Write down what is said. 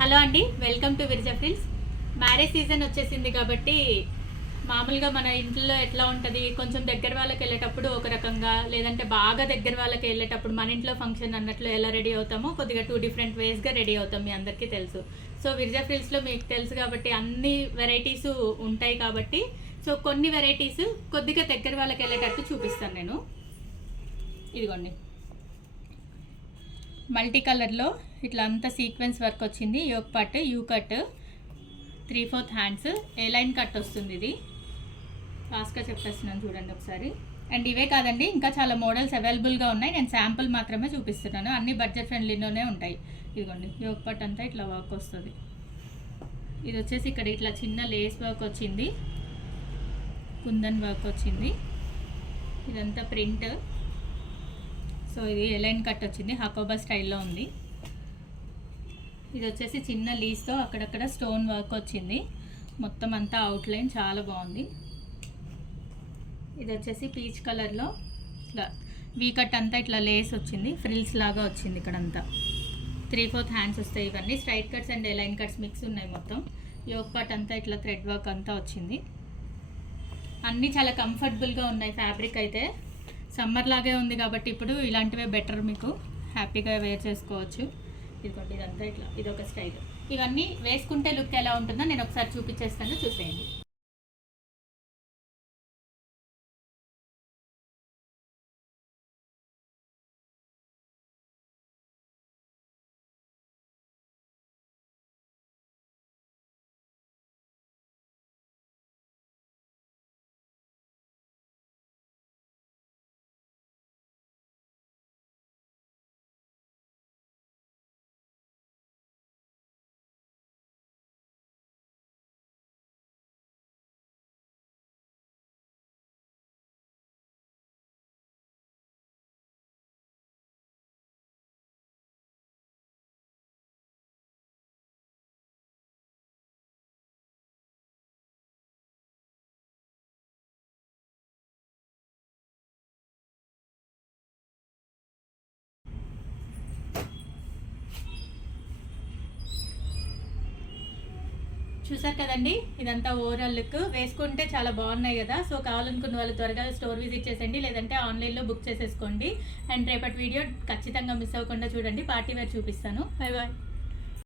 Hello అండి, welcome to Virja frills. Marriage season వచ్చేసింది కాబట్టి మామూలుగా మన ఇంట్లో ఎట్లా ఉంటుంది, కొంచెం దగ్గర వాళ్ళకి వెళ్ళేటప్పుడు ఒక రకంగా, లేదంటే బాగా దగ్గర వాళ్ళకి వెళ్ళేటప్పుడు మన ఇంట్లో ఫంక్షన్ అన్నట్లు ఎలా రెడీ అవుతామో కొద్దిగా 2 డిఫరెంట్ వేస్గా రెడీ అవుతాం. మీ అందరికీ తెలుసు. సో విర్జా ఫ్రిల్స్లో మీకు తెలుసు కాబట్టి అన్ని వెరైటీస్ ఉంటాయి కాబట్టి సో కొన్ని వెరైటీస్ కొద్దిగా దగ్గర వాళ్ళకి వెళ్ళేటట్టు చూపిస్తాను నేను. ఇదిగోండి, మల్టీ కలర్లో ఇట్లా అంతా సీక్వెన్స్ వర్క్ వచ్చింది. Yoke part you cut 3/4 hands A line cut వస్తుంది. ఇది ఫాస్ట్గా చెప్పేస్తున్నాను చూడండి ఒకసారి. అండ్ ఇవే కాదండి, ఇంకా చాలా మోడల్స్ అవైలబుల్గా ఉన్నాయి. నేను శాంపుల్ మాత్రమే చూపిస్తున్నాను. అన్ని బడ్జెట్ ఫ్రెండ్లీలోనే ఉంటాయి. ఇదిగోండి, యోక్ పార్ట్ అంతా ఇట్లా వర్క్ వస్తుంది. ఇది వచ్చేసి ఇక్కడ ఇట్లా చిన్న లేస్ వర్క్ వచ్చింది, కుందన్ వర్క్ వచ్చింది. ఇదంతా ప్రింట్. సో ఇది ఎలైన్ కట్ వచ్చింది, హకోబా స్టైల్లో ఉంది. ఇది వచ్చేసి చిన్న లీస్తో అక్కడక్కడ స్టోన్ వర్క్ వచ్చింది. మొత్తం అంతా అవుట్లైన్ చాలా బాగుంది. ఇది వచ్చేసి పీచ్ కలర్లో ఇట్లా వీ కట్ అంతా ఇట్లా లేస్ వచ్చింది, ఫ్రిల్స్ లాగా వచ్చింది. ఇక్కడంతా 3/4 హ్యాండ్స్ వస్తాయి. ఇవన్నీ straight cuts and A line cuts mix ఉన్నాయి. మొత్తం యోక్ పార్ట్ అంతా ఇట్లా థ్రెడ్ వర్క్ అంతా వచ్చింది. అన్నీ చాలా కంఫర్టబుల్గా ఉన్నాయి. ఫ్యాబ్రిక్ అయితే సమ్మర్ లాగే ఉంది కాబట్టి ఇప్పుడు ఇలాంటివే బెటర్, మీకు హ్యాపీగా వేర్ చేసుకోవచ్చు. ఇదిగోండి, ఇదంతా ఇట్లా ఇదొక స్టైల్. ఇవన్నీ వేసుకుంటే లుక్ ఎలా ఉంటుందో నేను ఒకసారి చూపించేస్తాను, చూసేయండి. చూసారు కదండి, ఇదంతా ఓవరాల్ లుక్. వేసుకుంటే చాలా బాగున్నాయి కదా. సో కావాలనుకున్న వాళ్ళు త్వరగా స్టోర్ విజిట్ చేసేయండి, లేదంటే ఆన్లైన్లో బుక్ చేసేసుకోండి. అండ్ రేపటి వీడియో ఖచ్చితంగా మిస్ అవ్వకుండా చూడండి, పార్టీ వేర్ చూపిస్తాను. Bye bye.